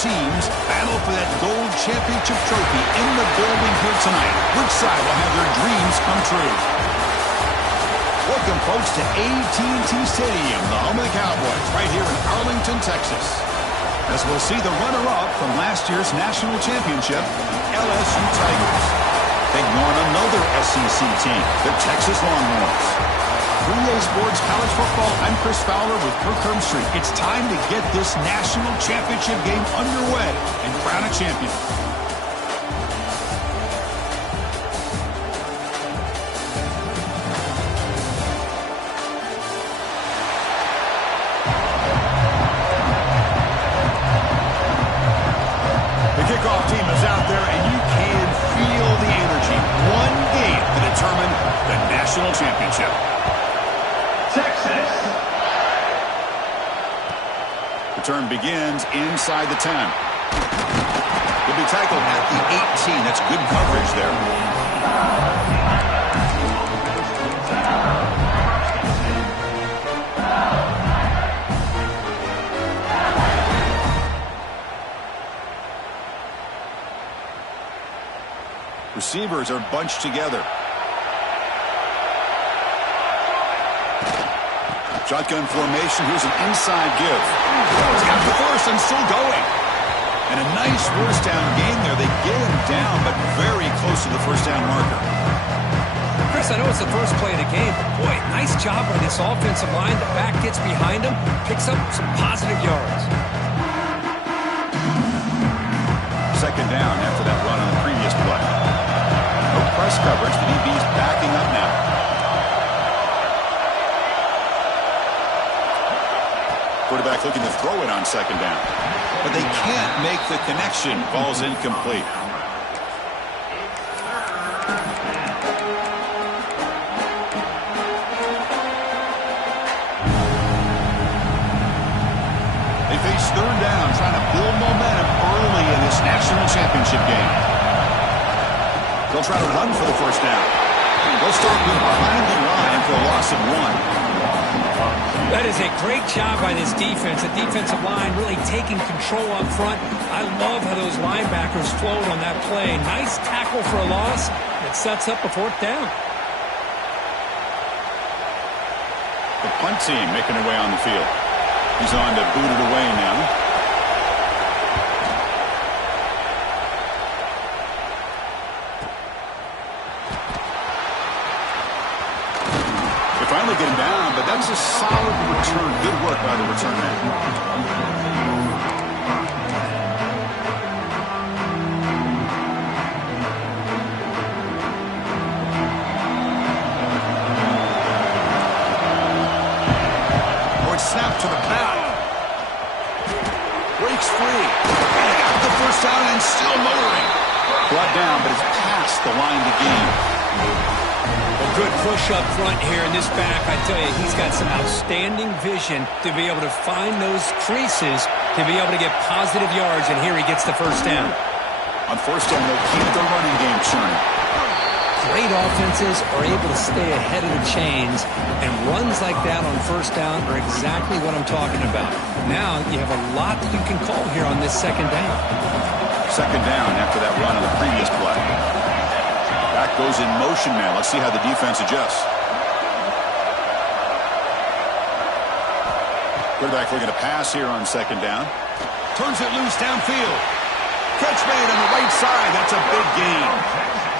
teams battle for that gold championship trophy in the building here tonight. Which side will have their dreams come true? Welcome, folks, to AT&T Stadium, the home of the Cowboys, right here in Arlington, Texas. As we'll see the runner-up from last year's national championship, LSU Tigers. Taking on another SEC team, the Texas Longhorns. 3A Sports College Football, I'm Chris Fowler with Kirk Herbstreit. It's time to get this national championship game underway and crown a champion. The kickoff team is out there, and you can feel the energy. One game to determine the national championship. Texas. Return begins inside the 10. He'll be tackled at the 18. That's good coverage there. Receivers are bunched together. Shotgun formation. Here's an inside give. He's got the first and still going. And a nice first down gain there. They get him down, but very close to the first down marker. Chris, I know it's the first play of the game, but boy, nice job by this offensive line. The back gets behind him, picks up some positive yards. Second down after that run on the previous play. No press coverage. The DB's backing up now. Quarterback looking to throw it on second down. But they can't make the connection. Ball's incomplete. They face third down, trying to build momentum early in this national championship game. They'll try to run for the first down. They'll start with behind the line for a loss of 1. That is a great job by this defense. The defensive line really taking control up front. I love how those linebackers flowed on that play. Nice tackle for a loss. It sets up a fourth down. The punt team making their way on the field. He's on to boot it away now. Finally get him down, but that's a solid return. Good work by the return man. Oh, it's snapped to the pad. Breaks free. And he got the first down and still motoring. Brought down, but it's past the line to gain. A good push up front here in this back. I tell you, he's got some outstanding vision to be able to find those creases, to be able to get positive yards, and here he gets the first down. On first down, they'll keep the running game churning. Great offenses are able to stay ahead of the chains, and runs like that on first down are exactly what I'm talking about. Now you have a lot that you can call here on this second down. Second down after that run on the previous play. Back goes in motion now. Let's see how the defense adjusts. Quarterback looking to pass here on second down. Turns it loose downfield. Catch made on the right side. That's a big gain.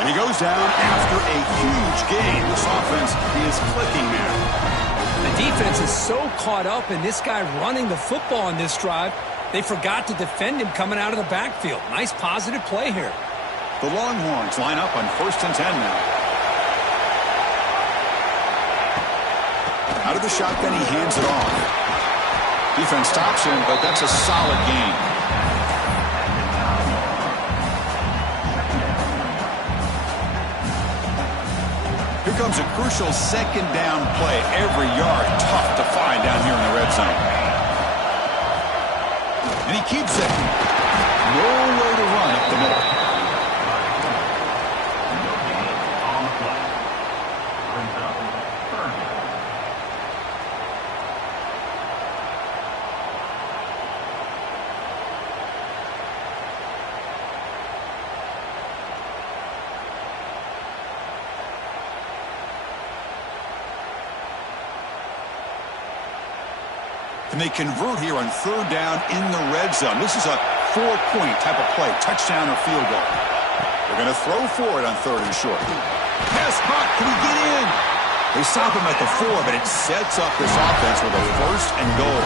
And he goes down after a huge gain. This offense is clicking now. The defense is so caught up in this guy running the football on this drive, they forgot to defend him coming out of the backfield. Nice positive play here. The Longhorns line up on 1st and 10 now. Out of the shotgun, he hands it off. Defense stops him, but that's a solid gain. Here comes a crucial second down play. Every yard tough to find down here in the red zone. And he keeps it. Nowhere to run up the middle. Can they convert here on third down in the red zone? This is a 4-point type of play, touchdown or field goal. They're going to throw for it on third and short. Pass caught. Can he get in? They stop him at the 4, but it sets up this offense with a first and goal.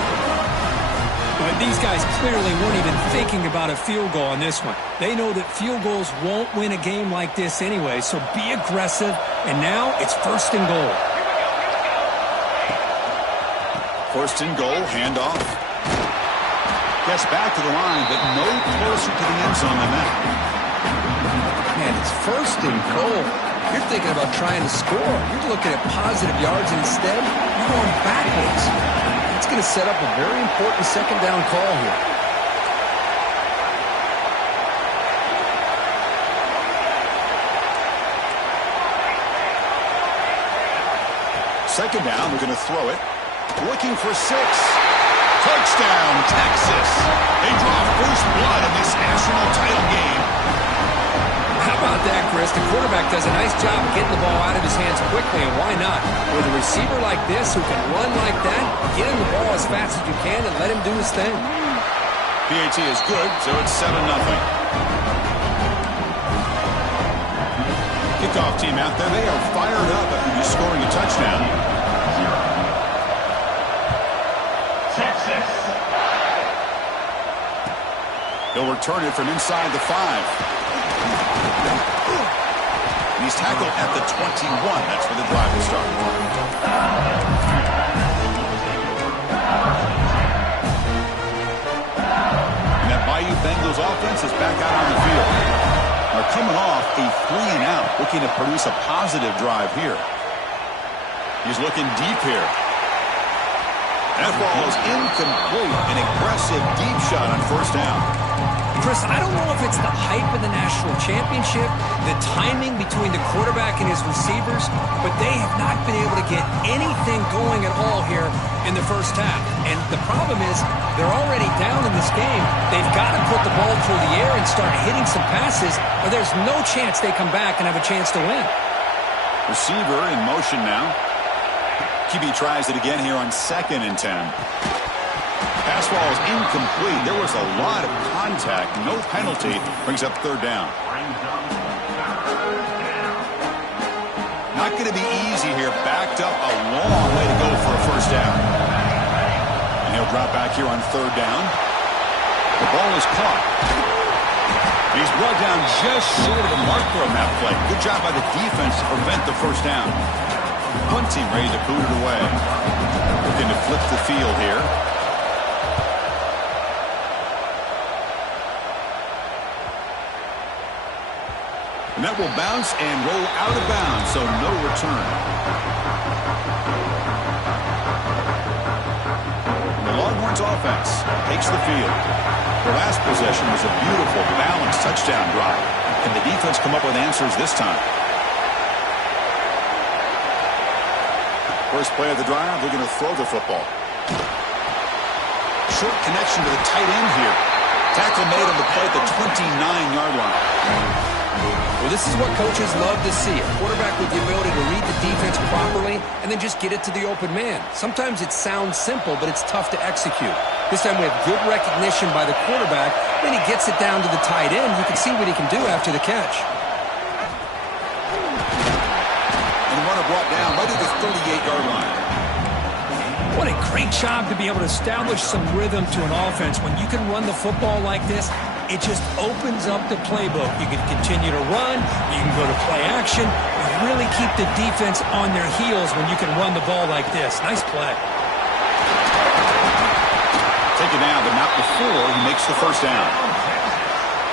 But these guys clearly weren't even thinking about a field goal on this one. They know that field goals won't win a game like this anyway, so be aggressive. And now it's first and goal. First and goal, handoff. Gets back to the line, but no closer to the end zone than that. Man, it's first and goal. You're thinking about trying to score. You're looking at positive yards, and instead, you're going backwards. It's going to set up a very important second down call here. Second down, they're going to throw it. Looking for 6. Touchdown, Texas. They draw first blood in this national title game. How about that, Chris? The quarterback does a nice job of getting the ball out of his hands quickly, and why not? With a receiver like this who can run like that, get him the ball as fast as you can and let him do his thing. PAT is good, so it's 7-0. Kickoff team out there, they are fired up after just scoring a touchdown. Texas. He'll return it from inside the 5. And he's tackled at the 21. That's where the drive will start. And that Bayou Bengals offense is back out on the field. They're coming off a 3-and-out, looking to produce a positive drive here. He's looking deep here. That ball is incomplete. An aggressive deep shot on first down. Chris, I don't know if it's the hype of the national championship, the timing between the quarterback and his receivers, but they have not been able to get anything going at all here in the first half. And the problem is they're already down in this game. They've got to put the ball through the air and start hitting some passes, or there's no chance they come back and have a chance to win. Receiver in motion now. QB tries it again here on 2nd and 10. Pass ball is incomplete. There was a lot of contact. No penalty. Brings up third down. Not going to be easy here. Backed up a long way to go for a first down. And he'll drop back here on third down. The ball is caught. And he's brought down just short of the marker on that play. Good job by the defense to prevent the first down. Punt team ready to boot it away. Looking to flip the field here. And that will bounce and roll out of bounds, so no return. And the Longhorns offense takes the field. The last possession was a beautiful, balanced touchdown drive. Can the defense come up with answers this time? First play of the drive, they're going to throw the football. Short connection to the tight end here. Tackle made on the play at the 29-yard line. Well, this is what coaches love to see. A quarterback with the ability to read the defense properly and then just get it to the open man. Sometimes it sounds simple, but it's tough to execute. This time we have good recognition by the quarterback. When he gets it down to the tight end, you can see what he can do after the catch. And the runner brought down right at the 38-yard line. What a great job to be able to establish some rhythm to an offense. When you can run the football like this, it just opens up the playbook. You can continue to run. You can go to play action. You really keep the defense on their heels when you can run the ball like this. Nice play. Taken down, but not before he makes the first down.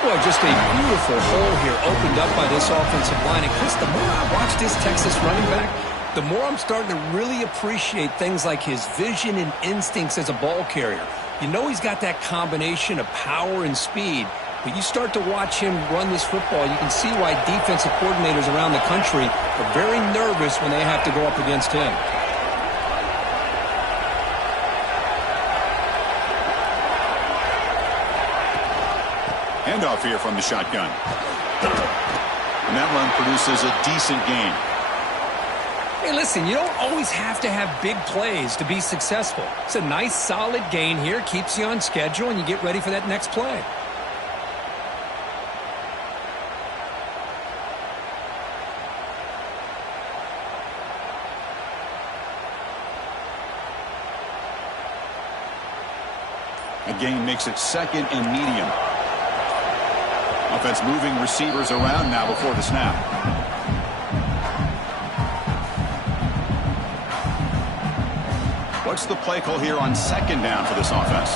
Boy, just a beautiful hole here opened up by this offensive line. And Chris, the more I watch this Texas running back, the more I'm starting to really appreciate things like his vision and instincts as a ball carrier. You know he's got that combination of power and speed, but you start to watch him run this football, you can see why defensive coordinators around the country are very nervous when they have to go up against him. Handoff here from the shotgun. And that run produces a decent gain. Hey, listen, you don't always have to have big plays to be successful. It's a nice, solid gain here. Keeps you on schedule, and you get ready for that next play. A gain makes it second and medium. Offense moving receivers around now before the snap. What's the play call here on second down for this offense?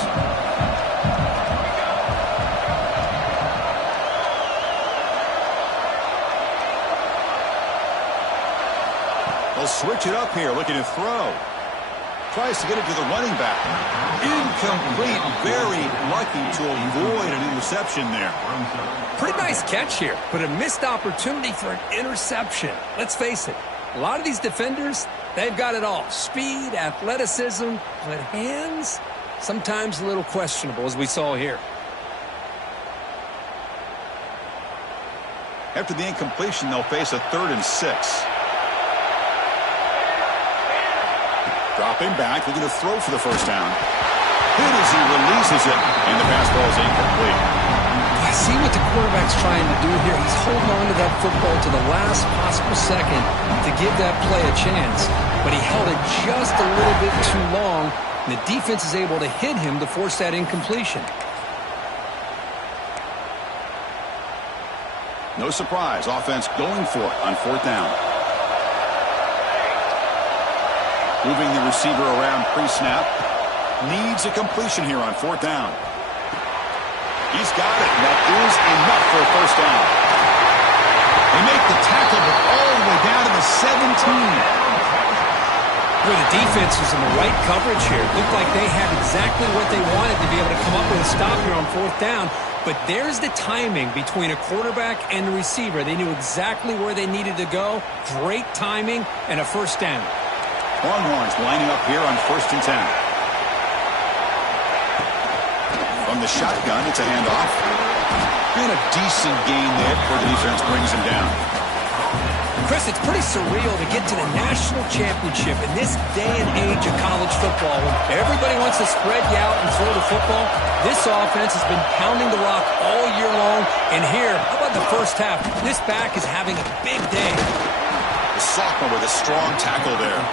They'll switch it up here, looking to throw. Tries to get it to the running back. Incomplete. Very lucky to avoid an interception there. Pretty nice catch here, but a missed opportunity for an interception. Let's face it, a lot of these defenders, they've got it all. Speed, athleticism, but hands, sometimes a little questionable, as we saw here. After the incompletion, they'll face a 3rd and 6. Dropping back, looking to throw for the first down. Hit as he releases it, and the pass ball is incomplete. I see what the quarterback's trying to do here. He's holding on to that football to the last possible second to give that play a chance. But he held it just a little bit too long, and the defense is able to hit him to force that incompletion. No surprise, offense going for it on 4th down. Moving the receiver around pre-snap. Needs a completion here on 4th down. He's got it, and that is enough for a first down. They make the tackle, but all the way down to the 17. Where the defense was in the right coverage here. It looked like they had exactly what they wanted to be able to come up with a stop here on 4th down. But there's the timing between a quarterback and the receiver. They knew exactly where they needed to go. Great timing and a first down. Longhorns lining up here on 1st and 10. From the shotgun, it's a handoff. And a decent gain there before the defense brings him down. Chris, it's pretty surreal to get to the national championship in this day and age of college football. When everybody wants to spread you out and throw the football, this offense has been pounding the rock all year long. And here, how about the first half? This back is having a big day. The sophomore with a strong tackle there.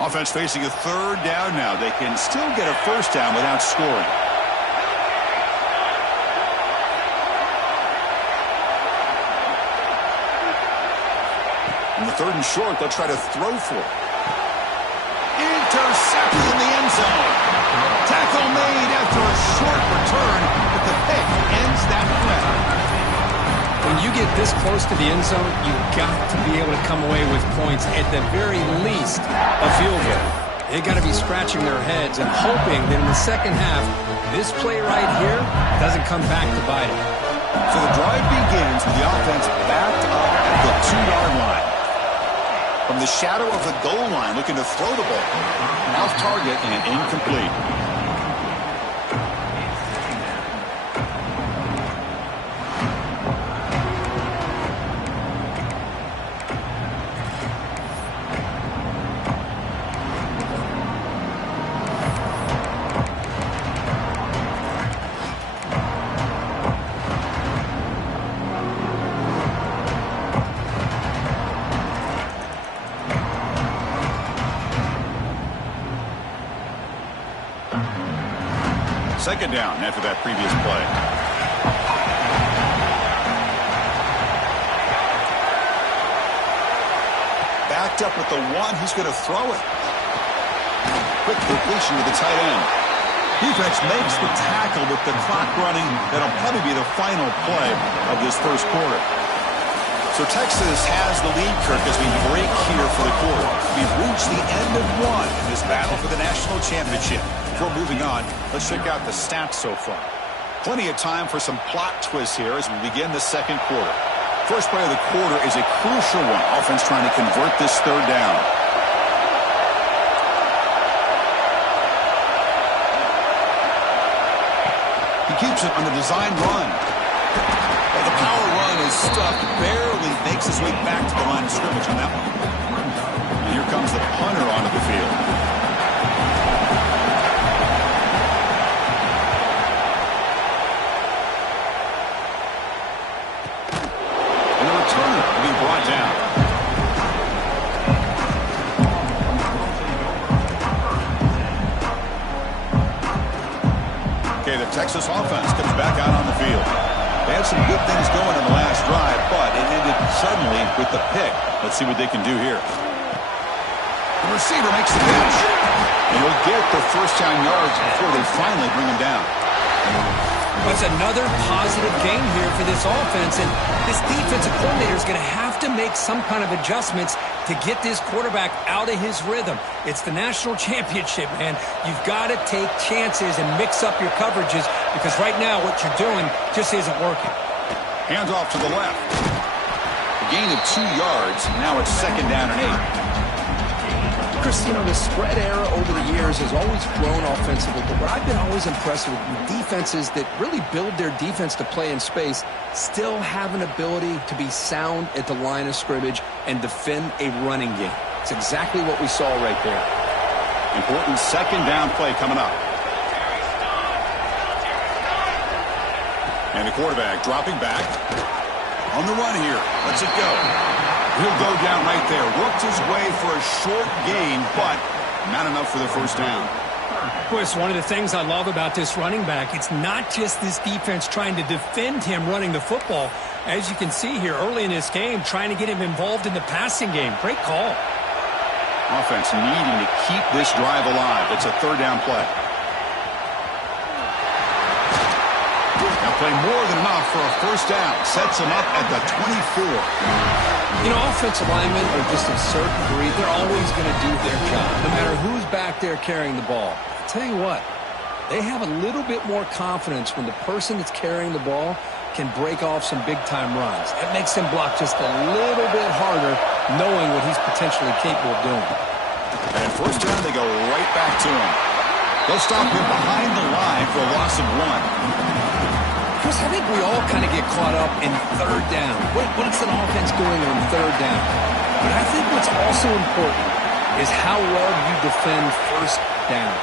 Offense facing a 3rd down now. They can still get a first down without scoring. On the 3rd and short, they'll try to throw for it. Intercepted in the end zone. Tackle made after a short return, but the pick ends that threat. When you get this close to the end zone, you've got to be able to come away with points, at the very least, a field goal. They've got to be scratching their heads and hoping that in the second half, this play right here doesn't come back to bite it. So the drive begins with the offense backed up at the 2-yard line. From the shadow of the goal line, looking to throw the ball. Off target and incomplete. Second down after that previous play. Backed up with the 1. He's going to throw it. Quick completion to the tight end. Defense makes the tackle with the clock running. That'll probably be the final play of this first quarter. So Texas has the lead, Kirk, as we break here for the quarter. We've reached the end of one in this battle for the national championship. Before moving on, let's check out the stats so far. Plenty of time for some plot twists here as we begin the second quarter. First play of the quarter is a crucial one. Offense trying to convert this 3rd down. stops it on the design run. Well, the power run is stuffed, barely makes his way back to the line of scrimmage on that one. And here comes the punter onto the field. And the returner will be brought down. Okay, the Texas offense comes back out on the field. They had some good things going in the last drive, but it ended suddenly with the pick. Let's see what they can do here. The receiver makes the catch. And he'll get the first-down yards before they finally bring him down. That's another positive game here for this offense, and this defensive coordinator is going to have to make some kind of adjustments to get this quarterback out of his rhythm. It's the national championship, man. You've got to take chances and mix up your coverages because right now what you're doing just isn't working. Hands off to the left. A gain of 2 yards. Now it's 2nd down and 8. Chris, you know, the spread era over the years has always grown offensively, but what I've been always impressed with defenses that really build their defense to play in space still have an ability to be sound at the line of scrimmage and defend a running game. It's exactly what we saw right there. Important 2nd down play coming up. And the quarterback dropping back. On the run here. Let's it go. He'll go down right there. Worked his way for a short gain, but not enough for the first down. Boy, it's one of the things I love about this running back. It's not just this defense trying to defend him running the football. As you can see here early in this game, trying to get him involved in the passing game. Great call. Offense needing to keep this drive alive. It's a 3rd down play. Now play more than enough for a first down. Sets him up at the 24. You know, offensive linemen are just a certain breed. They're always going to do their job, no matter who's back there carrying the ball. I'll tell you what, they have a little bit more confidence when the person that's carrying the ball can break off some big-time runs. It makes him block just a little bit harder, knowing what he's potentially capable of doing. And first down, they go right back to him. They'll stop him behind the line for a loss of 1. Chris, I think we all kind of get caught up in 3rd down. What's an offense doing on 3rd down? But I think what's also important is how well you defend 1st down.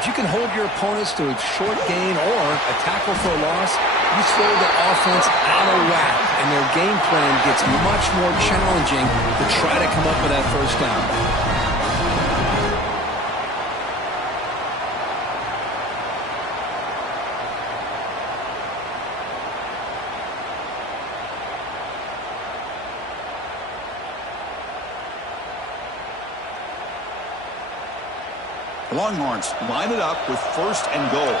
If you can hold your opponents to a short gain or a tackle for a loss, you throw the offense out of whack, and their game plan gets much more challenging to try to come up with that first down. The Longhorns line it up with 1st and goal.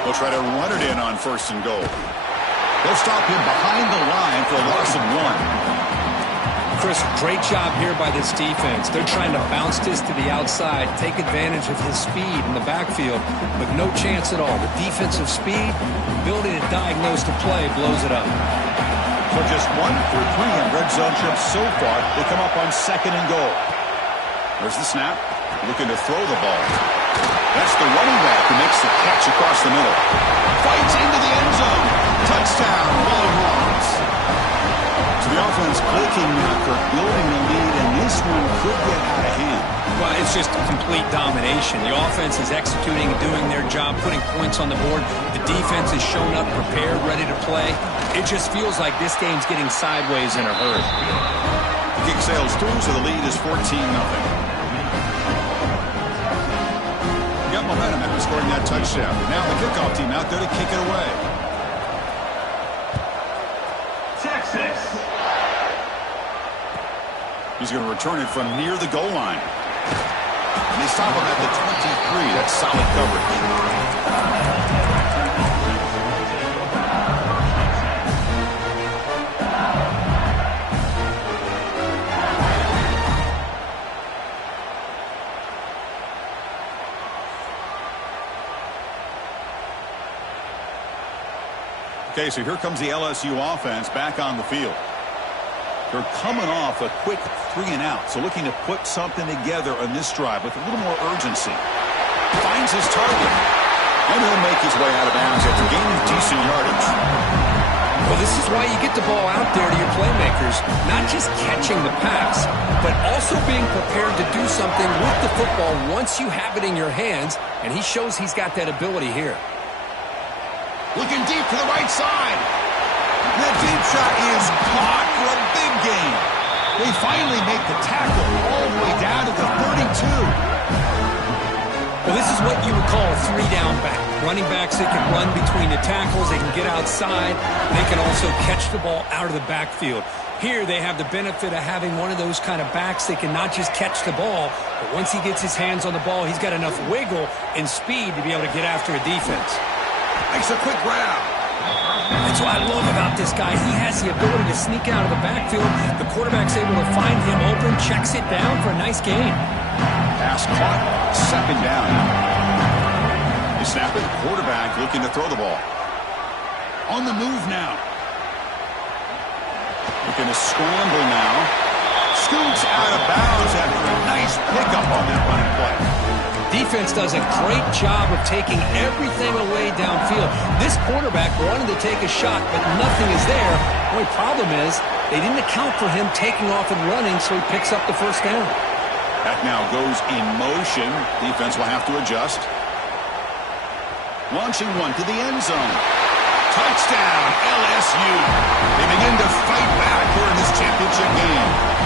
They'll try to run it in on 1st and goal. They'll stop him behind the line for a loss of 1. Chris, great job here by this defense. They're trying to bounce this to the outside, take advantage of his speed in the backfield, but no chance at all. The defensive speed, ability to diagnose the play, blows it up. So just 1 for 3 in red zone trips so far. They come up on 2nd and goal. There's the snap. Looking to throw the ball. That's the running back who makes the catch across the middle. Fights into the end zone. Touchdown, Longhorns. So the offense clicking for building the lead, and this one could get out of hand. Well, it's just complete domination. The offense is executing and doing their job, putting points on the board. The defense is shown up, prepared, ready to play. It just feels like this game's getting sideways in a hurry. The kick sails through, so the lead is 14-0. Got momentum after scoring that touchdown. Now the kickoff team out there to kick it away. Texas. He's going to return it from near the goal line. And they stop him at the 23. That's solid coverage. Okay, so here comes the LSU offense back on the field. They're coming off a quick 3-and-out, so looking to put something together on this drive with a little more urgency. Finds his target. And he'll make his way out of bounds after gaining decent yardage. Well, this is why you get the ball out there to your playmakers, not just catching the pass, but also being prepared to do something with the football once you have it in your hands, and he shows he's got that ability here. Looking deep to the right side. The deep shot is caught for a big gain. They finally make the tackle all the way down to the 32. Well, this is what you would call a three-down back. Running backs that can run between the tackles, they can get outside, they can also catch the ball out of the backfield. Here they have the benefit of having one of those kind of backs that can not just catch the ball, but once he gets his hands on the ball, he's got enough wiggle and speed to be able to get after a defense. Makes a quick grab. That's what I love about this guy. He has the ability to sneak out of the backfield. The quarterback's able to find him open, checks it down for a nice gain. Pass caught, second down. They snap it, quarterback looking to throw the ball. On the move now. Looking to scramble now. Scoots out of bounds after a nice pickup on that running play. Defense does a great job of taking everything away downfield. This quarterback wanted to take a shot, but nothing is there. The only problem is they didn't account for him taking off and running, so he picks up the first down. That now goes in motion. Defense will have to adjust. Launching one to the end zone. Touchdown, LSU. They begin to fight back here in this championship game.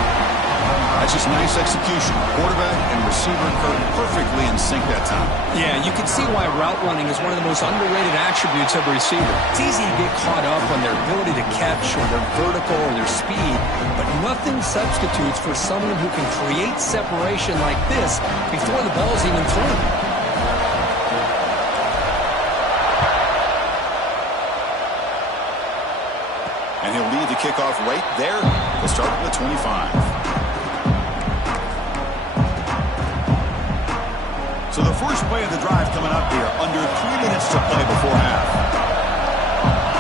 That's just nice execution. Quarterback and receiver perfectly in sync that time. Yeah, you can see why route running is one of the most underrated attributes of a receiver. It's easy to get caught up on their ability to catch or their vertical or their speed, but nothing substitutes for someone who can create separation like this before the ball's even thrown. And he'll lead the kickoff right there. They'll start at the 25. So the first play of the drive coming up here, under 3 minutes to play before half.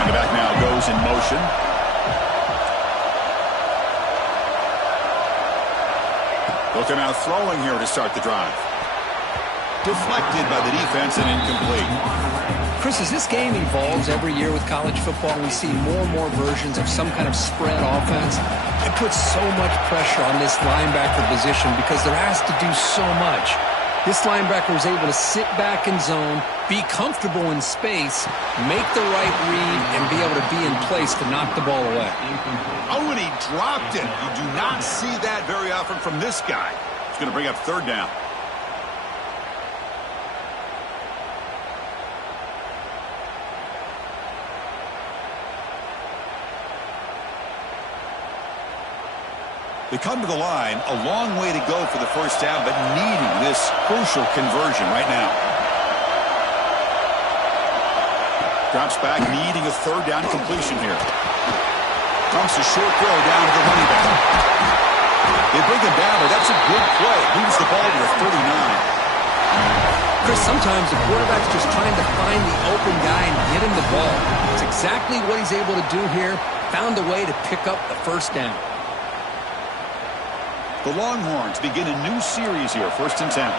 And the back now goes in motion. Looking out throwing here to start the drive. Deflected by the defense and incomplete. Chris, as this game evolves every year with college football, we see more and more versions of some kind of spread offense. It puts so much pressure on this linebacker position because there has to do so much. This linebacker is able to sit back in zone, be comfortable in space, make the right read, and be able to be in place to knock the ball away. Oh, and he dropped it. You do not see that very often from this guy. He's going to bring up third down. They come to the line, a long way to go for the first down, but needing this crucial conversion right now. Drops back, needing a third down completion here. Dumps a short throw down to the running back. They bring him down, but that's a good play. Moves the ball to the 39. Chris, sometimes the quarterback's just trying to find the open guy and get him the ball. It's exactly what he's able to do here. Found a way to pick up the first down. The Longhorns begin a new series here, 1st and 10.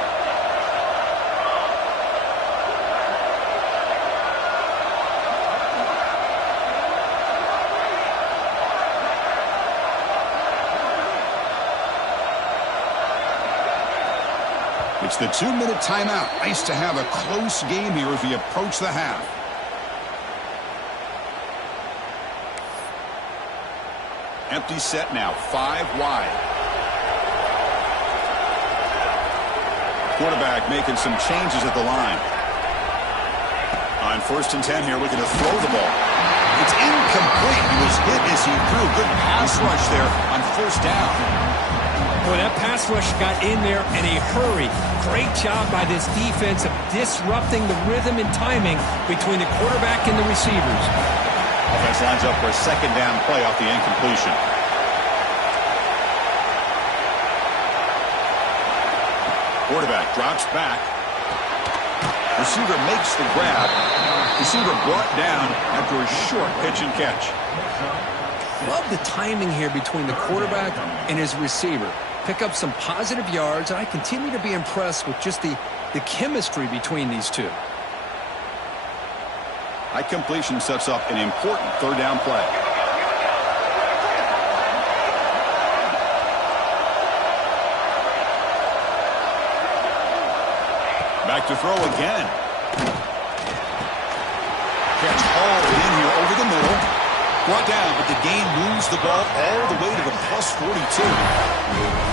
It's the 2-minute timeout. Nice to have a close game here as we approach the half. Empty set now, 5 wide. Quarterback making some changes at the line. On 1st and 10 here, looking to throw the ball. It's incomplete. He was hit as he threw. Good pass rush there on 1st down. Boy, that pass rush got in there in a hurry. Great job by this defense of disrupting the rhythm and timing between the quarterback and the receivers. Offense lines up for a 2nd down play off the incompletion. Quarterback drops back. Receiver makes the grab. Receiver brought down after a short pitch and catch. Love the timing here between the quarterback and his receiver. pick up some positive yards, and I continue to be impressed with just the chemistry between these two. High completion sets up an important third down play. Back to throw again. Catch hauled in here over the middle. Brought down, but the gain moves the ball all the way to the +42.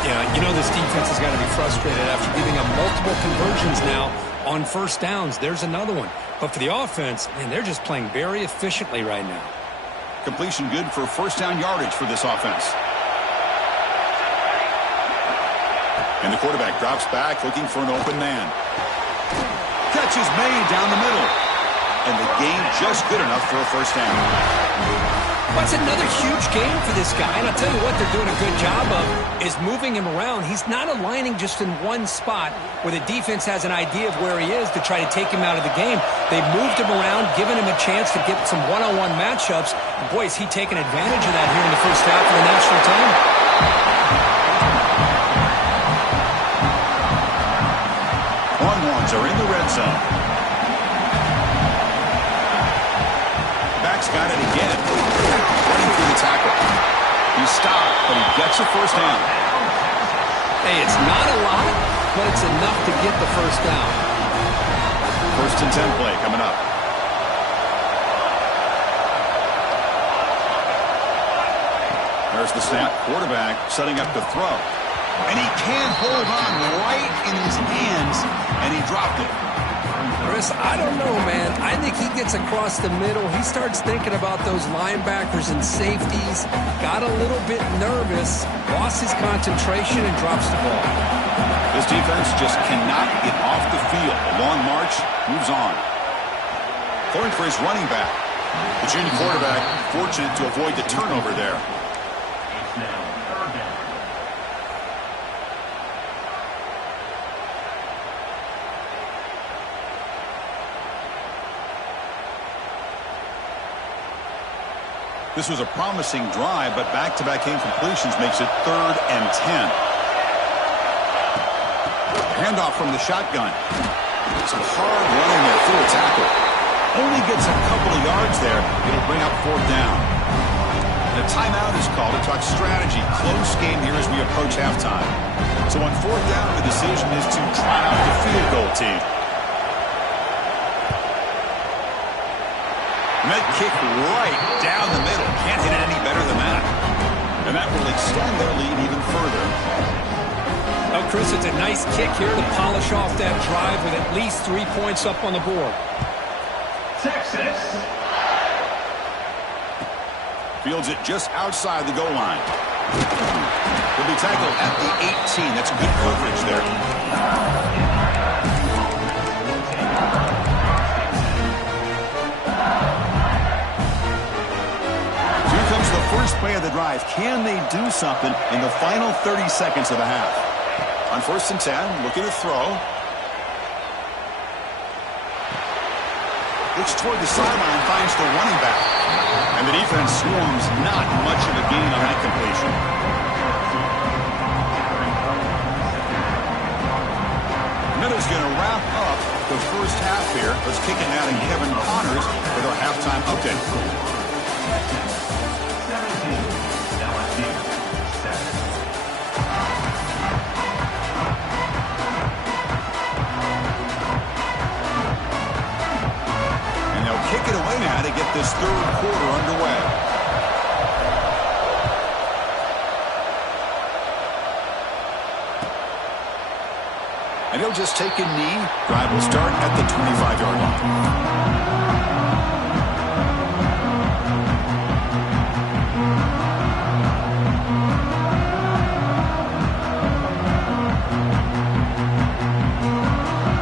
Yeah, you know this defense has got to be frustrated after giving up multiple conversions now on first downs. There's another one. But for the offense, man, they're just playing very efficiently right now. Completion good for first down yardage for this offense. And the quarterback drops back looking for an open man. Catch is made down the middle. And the gain just good enough for a first down. Well, it's another huge game for this guy. And I'll tell you what they're doing a good job of is moving him around. He's not aligning just in one spot where the defense has an idea of where he is to try to take him out of the game. They've moved him around, given him a chance to get some one-on-one matchups. And boy, is he taking advantage of that here in the first half of the national team. Longhorns are in the red zone. Back's got it again. Running through the tackle. He stopped, but he gets a first down. Hey, it's not a lot, but it's enough to get the first down. First and 10 play coming up. There's the snap. Quarterback setting up to throw. And he can't hold on right in his hands, and he dropped it. Chris, I don't know, man. I think he gets across the middle. He starts thinking about those linebackers and safeties. Got a little bit nervous, lost his concentration, and drops the ball. This defense just cannot get off the field. A long march moves on. Throwing for his running back. The junior quarterback fortunate to avoid the turnover there. This was a promising drive, but back-to-back incompletions makes it 3rd and 10. Handoff from the shotgun. Some hard running there through a tackle. Only gets a couple of yards there. It'll bring up 4th down. And a timeout is called to talk strategy. Close game here as we approach halftime. So on 4th down, the decision is to try out the field goal team. Med kick right down the middle. Can't hit it any better than that. And that will extend their lead even further. Oh, Chris, it's a nice kick here to polish off that drive with at least 3 points up on the board. Texas. Fields it just outside the goal line. Will be tackled at the 18. That's good coverage there. First play of the drive. Can they do something in the final 30 seconds of the half? On 1st and 10, looking to throw. Looks toward the sideline, finds the running back. And the defense swarms, not much of a gain on that completion. Meadows going to wrap up the first half here. Let's kick it now to Kevin Connors with our halftime update. Kick it away now to get this 3rd quarter underway. And he'll just take a knee. Drive will start at the 25-yard line.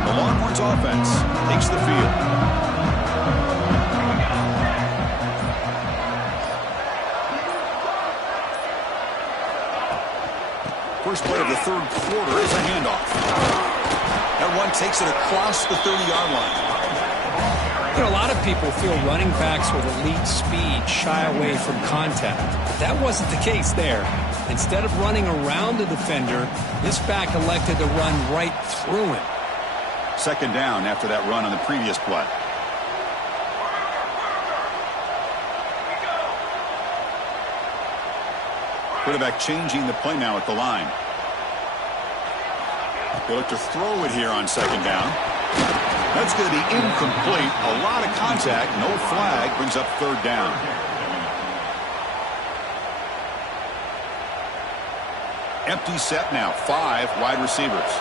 The Longhorns offense takes the field. First play of the 3rd quarter is a handoff. That one takes it across the 30-yard line. You know, a lot of people feel running backs with elite speed shy away from contact. But that wasn't the case there. Instead of running around the defender, this back elected to run right through him. Second down after that run on the previous play. Quarterback changing the play now at the line. They look to throw it here on second down. That's going to be incomplete. A lot of contact. No flag. Brings up third down. Empty set now. 5 wide receivers.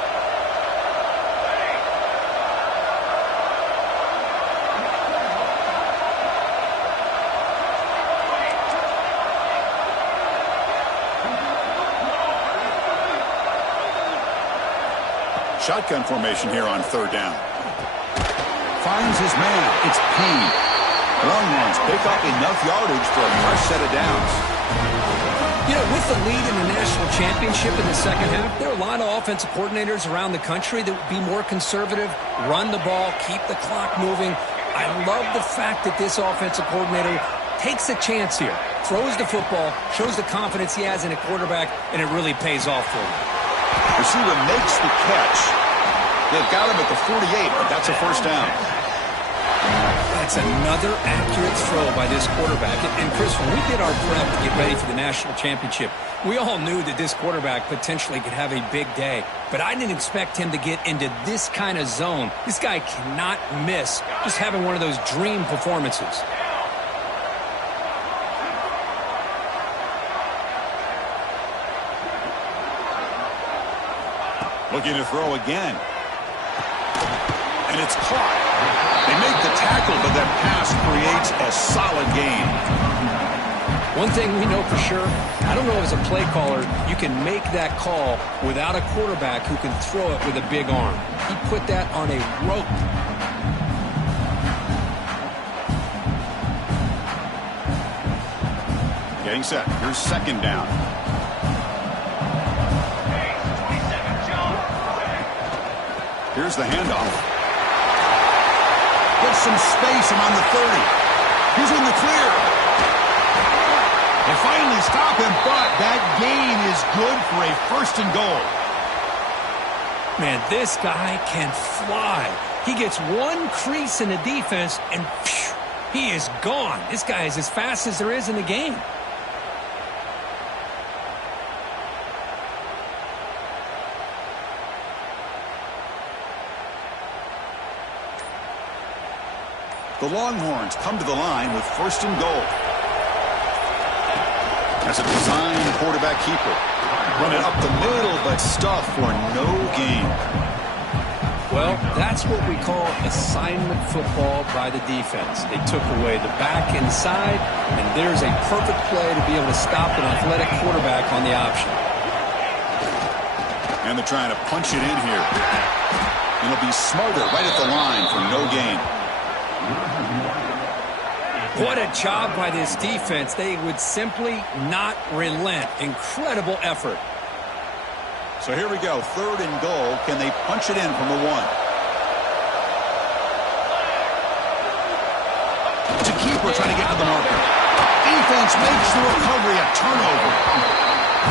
Shotgun formation here on third down. Finds his man. It's Payne. Longhorns pick up enough yardage for a fresh set of downs. You know, with the lead in the national championship in the second half, there are a lot of offensive coordinators around the country that would be more conservative, run the ball, keep the clock moving. I love the fact that this offensive coordinator takes a chance here, throws the football, shows the confidence he has in a quarterback, and it really pays off for him. Receiver makes the catch. They've got him at the 48, but that's a first down. That's another accurate throw by this quarterback. And Chris, when we did our prep to get ready for the national championship, we all knew that this quarterback potentially could have a big day. But I didn't expect him to get into this kind of zone. This guy cannot miss just having one of those dream performances. Looking to throw again. And it's caught. They make the tackle, but that pass creates a solid gain. One thing we know for sure, I don't know as a play caller, you can make that call without a quarterback who can throw it with a big arm. He put that on a rope. Getting set. Here's second down. Here's the handoff. Gets some space around the 30. He's in the clear. They finally stop him, but that gain is good for a first and goal. Man, this guy can fly. He gets one crease in the defense, and phew, he is gone. This guy is as fast as there is in the game. The Longhorns come to the line with first and goal. As a design quarterback keeper. Run it up the middle, but stuff for no gain. Well, that's what we call assignment football by the defense. They took away the back inside, and there's a perfect play to be able to stop an athletic quarterback on the option. And they're trying to punch it in here. It'll be smarter right at the line for no gain. What a job by this defense. They would simply not relent. Incredible effort. So here we go. Third and goal. Can they punch it in from the 1? It's a keeper trying to get to the marker. Defense makes the recovery a turnover.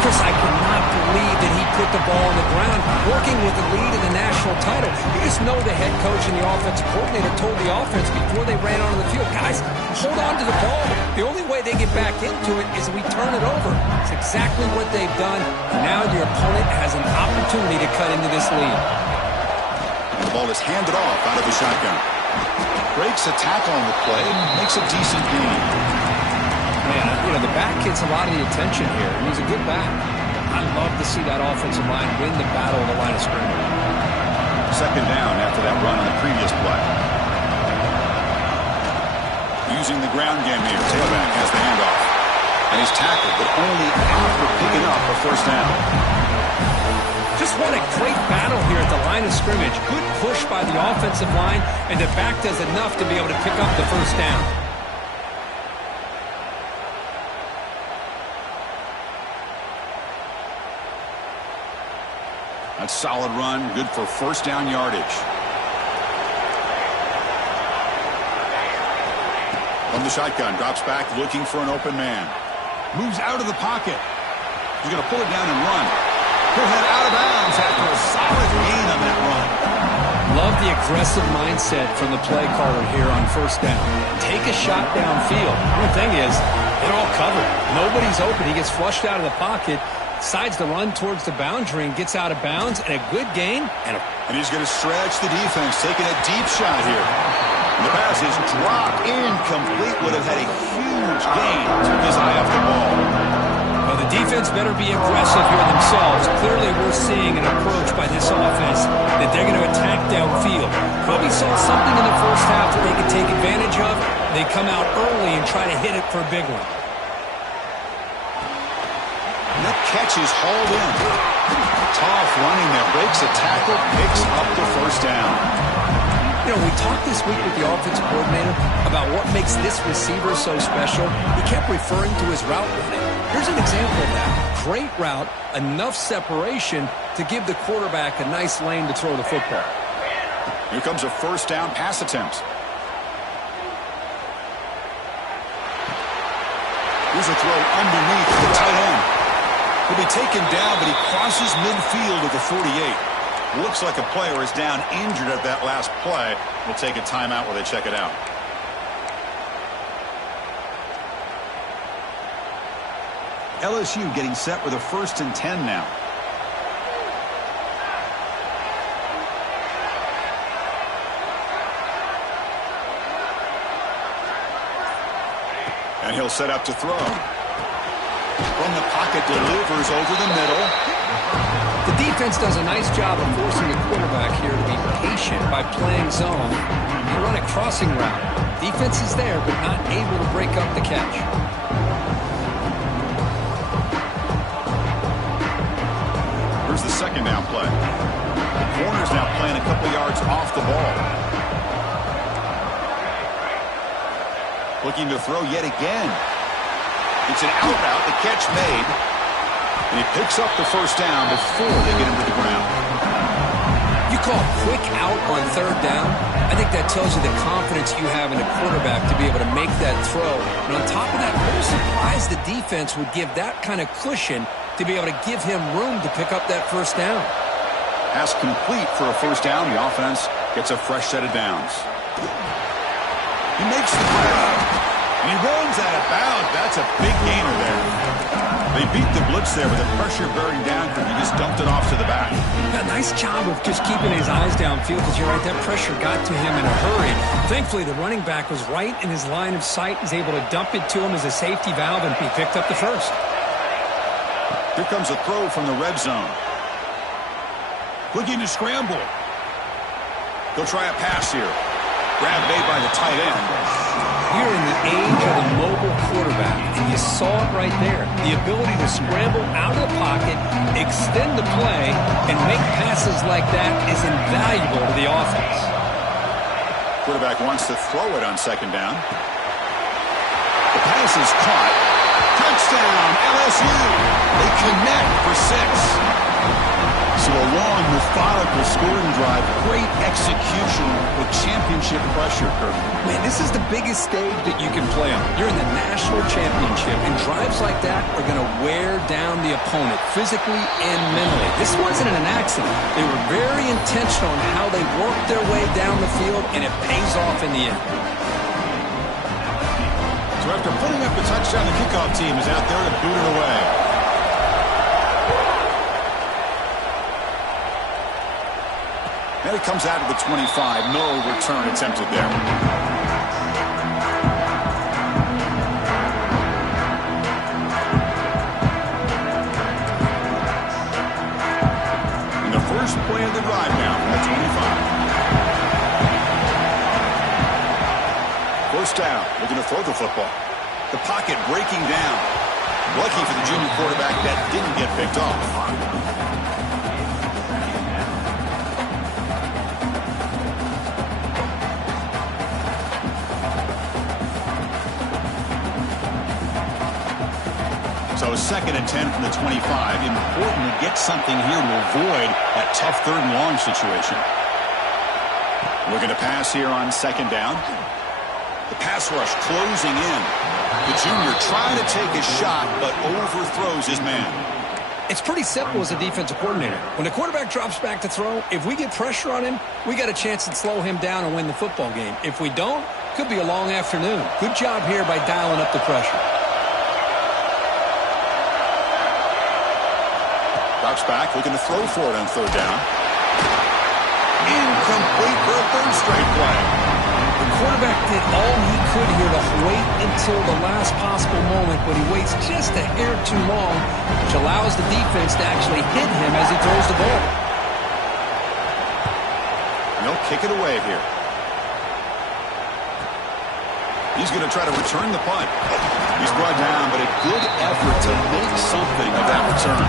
Chris, I cannot believe that he put the ball on the ground, working with the lead in the national title. You just know the head coach and the offensive coordinator told the offense before they ran onto the field, guys, hold on to the ball. The only way they get back into it is we turn it over. It's exactly what they've done. Now your opponent has an opportunity to cut into this lead. The ball is handed off out of the shotgun. Breaks a tackle on the play, makes a decent gain. Man, you know, the back gets a lot of the attention here, and he's a good back. I love to see that offensive line win the battle of the line of scrimmage. Second down after that run on the previous play. Using the ground game here. Tailback has the handoff. And he's tackled, but only after picking up a first down. Just what a great battle here at the line of scrimmage. Good push by the offensive line, and the back does enough to be able to pick up the first down. That's a solid run, good for first down yardage. From the shotgun, drops back looking for an open man. Moves out of the pocket. He's going to pull it down and run. He'll head out of bounds after a solid gain on that run. Love the aggressive mindset from the play caller here on first down. Take a shot downfield. The thing is, they're all covered. Nobody's open. He gets flushed out of the pocket, decides to run towards the boundary and gets out of bounds, and a good gain. And he's going to stretch the defense, taking a deep shot here. And the pass is dropped incomplete. Would have had a huge gain. Took his eye off the ball. Well, the defense better be aggressive here themselves. Clearly, we're seeing an approach by this offense that they're going to attack downfield. Probably saw something in the first half that they could take advantage of. They come out early and try to hit it for a big one. And that catch is hauled in. Tough running there. Breaks a tackle, picks up the first down. You know, we talked this week with the offensive coordinator about what makes this receiver so special. He kept referring to his route running. Here's an example of that. Great route, enough separation to give the quarterback a nice lane to throw the football. Here comes a first down pass attempt. Here's a throw underneath the tight end. He'll be taken down, but he crosses midfield of the 48. Looks like a player is down injured at that last play. We'll take a timeout while they check it out. LSU getting set with a 1st and 10 now. And he'll set up to throw. From the pocket, delivers over the middle. The defense does a nice job of forcing the quarterback here to be patient by playing zone. They run a crossing route. Defense is there, but not able to break up the catch. Here's the second down play. The corner's now playing a couple yards off the ball. Looking to throw yet again. It's an out route, the catch made. And he picks up the first down before they get him to the ground. You call quick out on third down. I think that tells you the confidence you have in a quarterback to be able to make that throw. And on top of that, I'm surprised the defense would give that kind of cushion to be able to give him room to pick up that first down. Pass complete for a first down. The offense gets a fresh set of downs. He makes the grab. And he runs out of bounds. That's a big gainer there. They beat the blitz there with the pressure bearing down. He just dumped it off to the back. A nice job of just keeping his eyes downfield, because you're right, that pressure got to him in a hurry. Thankfully, the running back was right in his line of sight. He's able to dump it to him as a safety valve, and he picked up the first. Here comes a throw from the red zone. Looking to scramble. He'll try a pass here. Grab made by the tight end. You're in the age of the mobile quarterback, and you saw it right there. The ability to scramble out of the pocket, extend the play, and make passes like that is invaluable to the offense. Quarterback wants to throw it on second down. The pass is caught. Touchdown, LSU. They connect for 6. So a long, methodical scoring drive. Great execution with championship pressure, Kirk. Man, this is the biggest stage that you can play on. You're in the national championship, and drives like that are going to wear down the opponent physically and mentally. This wasn't an accident. They were very intentional in how they worked their way down the field, and it pays off in the end. So after putting up the touchdown, the kickoff team is out there to boot it away. And it comes out of the 25. No return attempted there. And the first play of the drive now from the 25. First down. Looking to throw the football. The pocket breaking down. Lucky for the junior quarterback that didn't get picked off. So 2nd and 10 from the 25. Important to get something here to avoid that tough 3rd and long situation. Looking to pass here on 2nd down. The pass rush closing in. The junior trying to take a shot, but overthrows his man. It's pretty simple as a defensive coordinator. When the quarterback drops back to throw, if we get pressure on him, we got a chance to slow him down and win the football game. If we don't, could be a long afternoon. Good job here by dialing up the pressure. Drops back, looking to throw for it on third down. Incomplete for a third straight play. The quarterback did all he could here to wait until the last possible moment, but he waits just a hair too long, which allows the defense to actually hit him as he throws the ball. They'll kick it away here. He's going to try to return the punt. He's brought down, but a good effort to make something of that return.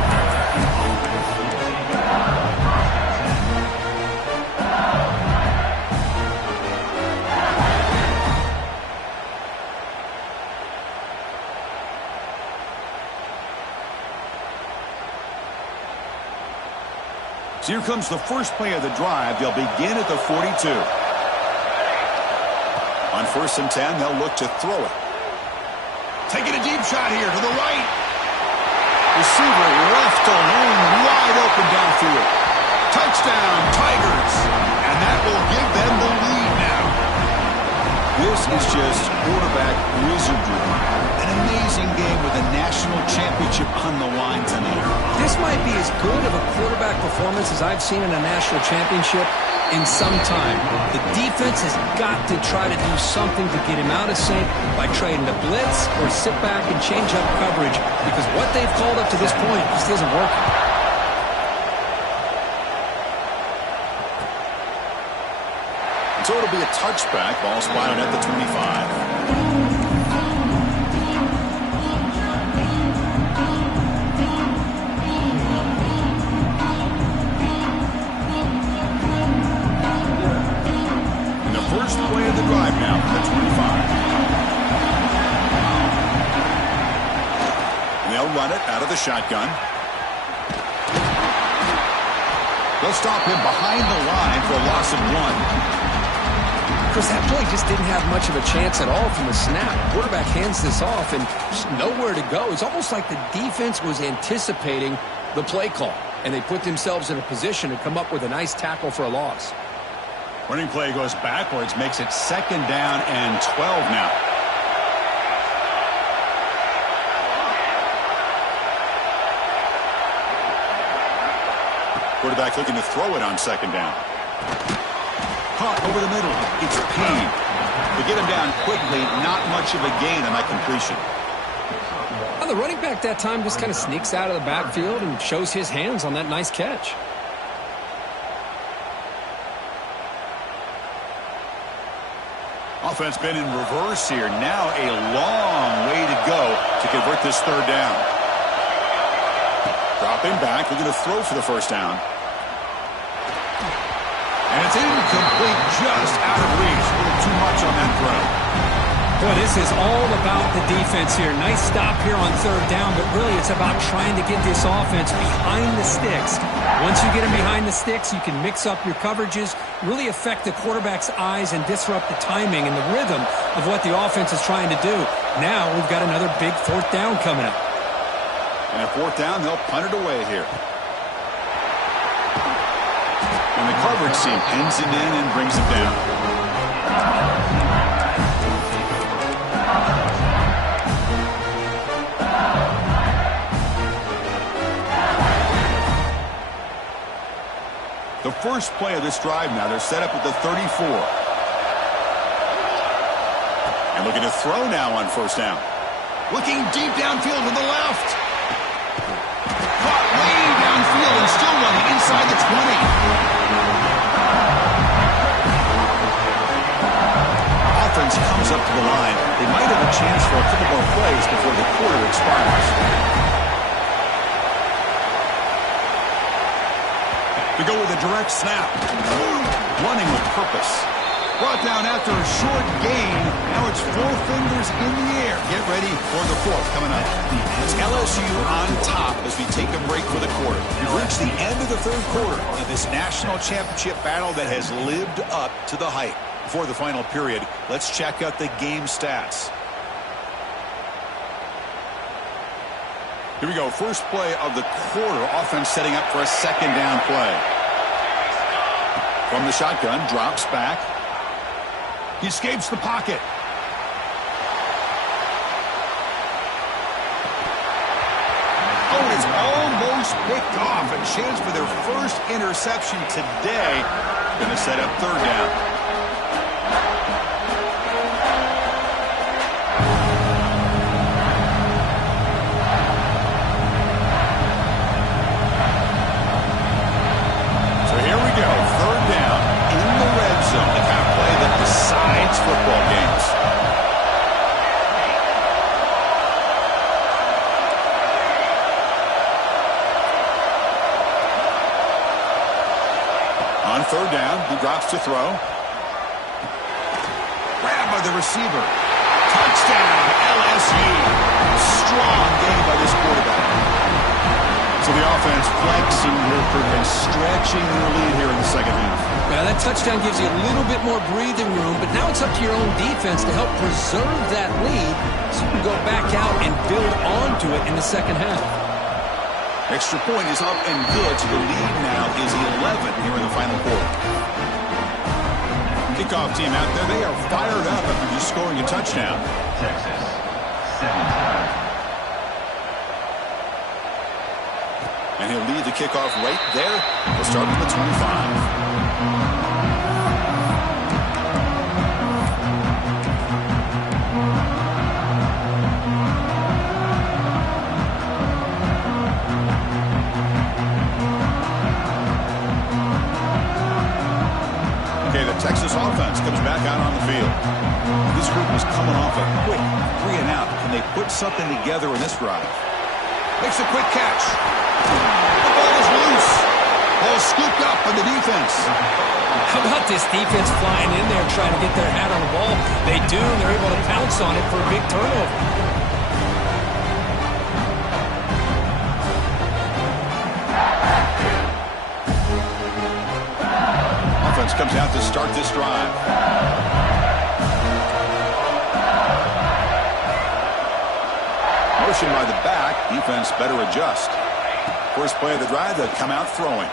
So here comes the first play of the drive. They'll begin at the 42. On 1st and 10, they'll look to throw it. Taking a deep shot here to the right. Receiver left alone, wide open downfield. Touchdown, Tigers. And that will give them the lead now. This is just quarterback wizardry. An amazing game with a national championship on the line tonight. This might be as good of a quarterback performance as I've seen in a national championship in some time. The defense has got to try to do something to get him out of sync by trading the blitz or sit back and change up coverage, because what they've called up to this point just isn't working. So it'll be a touchback. Ball spotted at the 25. Play of the drive now from the 25. And they'll run it out of the shotgun. They'll stop him behind the line for a loss of 1. Chris, that play just didn't have much of a chance at all from the snap. Quarterback hands this off and just nowhere to go. It's almost like the defense was anticipating the play call, and they put themselves in a position to come up with a nice tackle for a loss. Running play goes backwards, makes it 2nd down and 12 now. Quarterback looking to throw it on 2nd down. Caught over the middle. It's Payne. To get him down quickly, not much of a gain on that completion. Well, the running back that time just kind of sneaks out of the backfield and shows his hands on that nice catch. Offense been in reverse here. Now a long way to go to convert this 3rd down. Dropping back, looking to throw for the 1st down. And it's incomplete, just out of reach. A little too much on that throw. Boy, this is all about the defense here. Nice stop here on 3rd down, but really it's about trying to get this offense behind the sticks. Once you get them behind the sticks, you can mix up your coverages, really affect the quarterback's eyes and disrupt the timing and the rhythm of what the offense is trying to do. Now we've got another big 4th down coming up. And at 4th down, they'll punt it away here. And the coverage team pins him in and brings him down. The first play of this drive now, they're set up at the 34. And looking to throw now on 1st down. Looking deep downfield to the left. Caught way downfield and still running inside the 20. Offense comes up to the line. They might have a chance for a couple more plays before the quarter expires. To go with a direct snap. Running with purpose. Brought down after a short gain. Now it's 4 fingers in the air. Get ready for the 4th coming up. It's LSU on top as we take a break for the quarter. We've reached the end of the 3rd quarter of this national championship battle that has lived up to the hype. Before the final period, let's check out the game stats. Here we go. First play of the quarter. Offense setting up for a second down play. From the shotgun, drops back. He escapes the pocket. Oh, and it's almost picked off. A chance for their first interception today. Going to set up third down. Football games. On third down, he drops to throw. Grabbed by the receiver. Touchdown, LSU. Strong game by this quarterback. So the offense flexing here and stretching their lead here in the second half. Yeah, that touchdown gives you a little bit more breathing room, but now it's up to your own defense to help preserve that lead so you can go back out and build onto it in the second half. Extra point is up and good, so the lead now is 11 here in the final quarter. Kickoff team out there, they are fired up after just scoring a touchdown. Texas, 7-time. And he'll lead the kickoff right there. He'll start from the 25. Okay, the Texas offense comes back out on the field. This group is coming off a quick 3 and out. Can they put something together in this drive? Makes a quick catch. The ball is loose. Ball scooped up by the defense. How about this defense flying in there trying to get their hat on the ball? They do, and they're able to pounce on it for a big turnover. Offense comes out to start this drive. Motion by the back. Defense better adjust. First play of the drive, they'll come out throwing.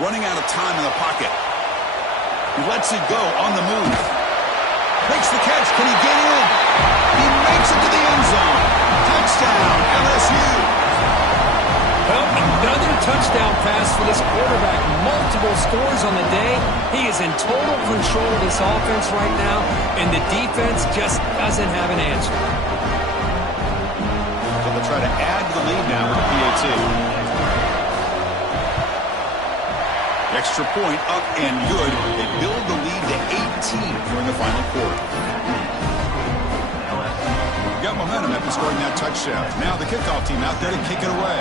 Running out of time in the pocket. He lets it go on the move. Makes the catch. Can he get in? He makes it to the end zone. Touchdown, LSU. Well, another touchdown pass for this quarterback. Multiple scores on the day. He is in total control of this offense right now, and the defense just doesn't have an answer. So they'll try to add to the lead now with the PAT. Extra point up and good. They build the lead to 18 during the final quarter. Got momentum after scoring that touchdown. Now the kickoff team out there to kick it away.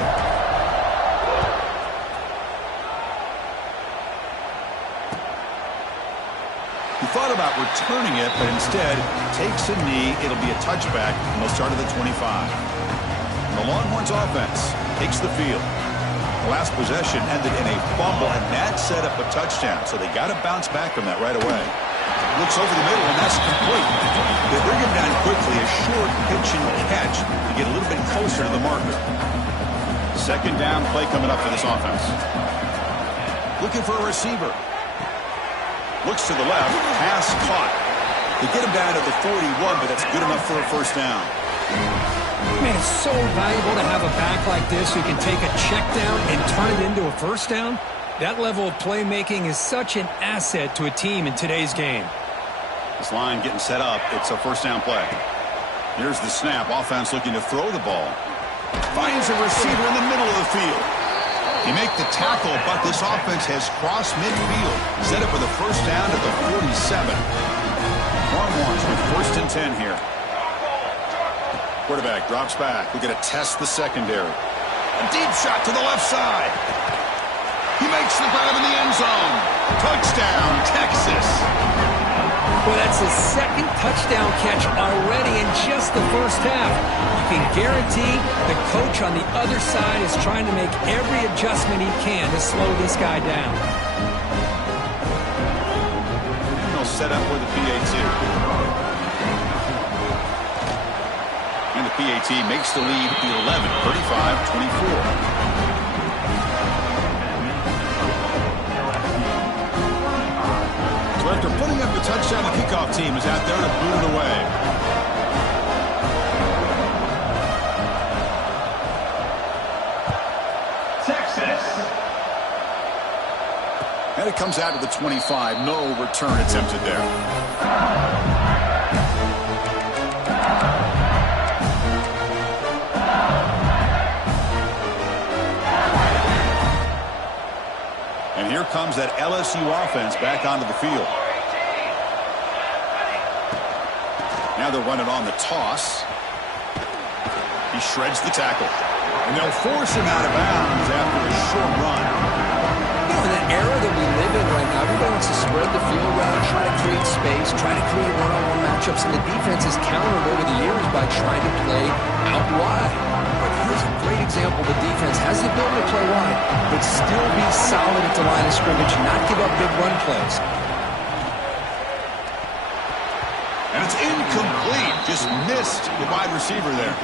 He thought about returning it, but instead takes a knee. It'll be a touchback, and they'll start at the 25. The Longhorns offense takes the field. The last possession ended in a fumble, and that set up a touchdown. So they got to bounce back from that right away. Looks over the middle, and that's complete. They bring him down quickly, a short pitch and catch to get a little bit closer to the marker. Second down play coming up for this offense. Looking for a receiver. Looks to the left, pass caught. They get him down at the 41, but that's good enough for a first down. Man, it's so valuable to have a back like this who can take a check down and turn it into a first down. That level of playmaking is such an asset to a team in today's game. This line getting set up. It's a first down play. Here's the snap. Offense looking to throw the ball. Finds a receiver in the middle of the field. He make the tackle, but this offense has crossed midfield. Set up for the first down at the 47. Longhorns with first and 10 here. Quarterback drops back. We're going to test the secondary. A deep shot to the left side. He makes the grab in the end zone. Touchdown, Texas. Well, that's his second touchdown catch already in just the first half. You can guarantee the coach on the other side is trying to make every adjustment he can to slow this guy down. And they'll set up with the PA2. And the PAT makes the lead 11, 35-24. So after putting up a touchdown, the kickoff team is out there to boot it away. And it comes out to the 25. No return attempted there. And here comes that LSU offense back onto the field. Now they're running on the toss. He shreds the tackle. And they'll force him out of bounds after a short run. In that era that we live in right now, everybody wants to spread the field around, try to create space, try to create one-on-one matchups, and the defense has countered over the years by trying to play out wide. But here's a great example. The defense has the ability to play wide, but still be solid at the line of scrimmage, not give up big run plays. And it's incomplete. Just missed the wide receiver there.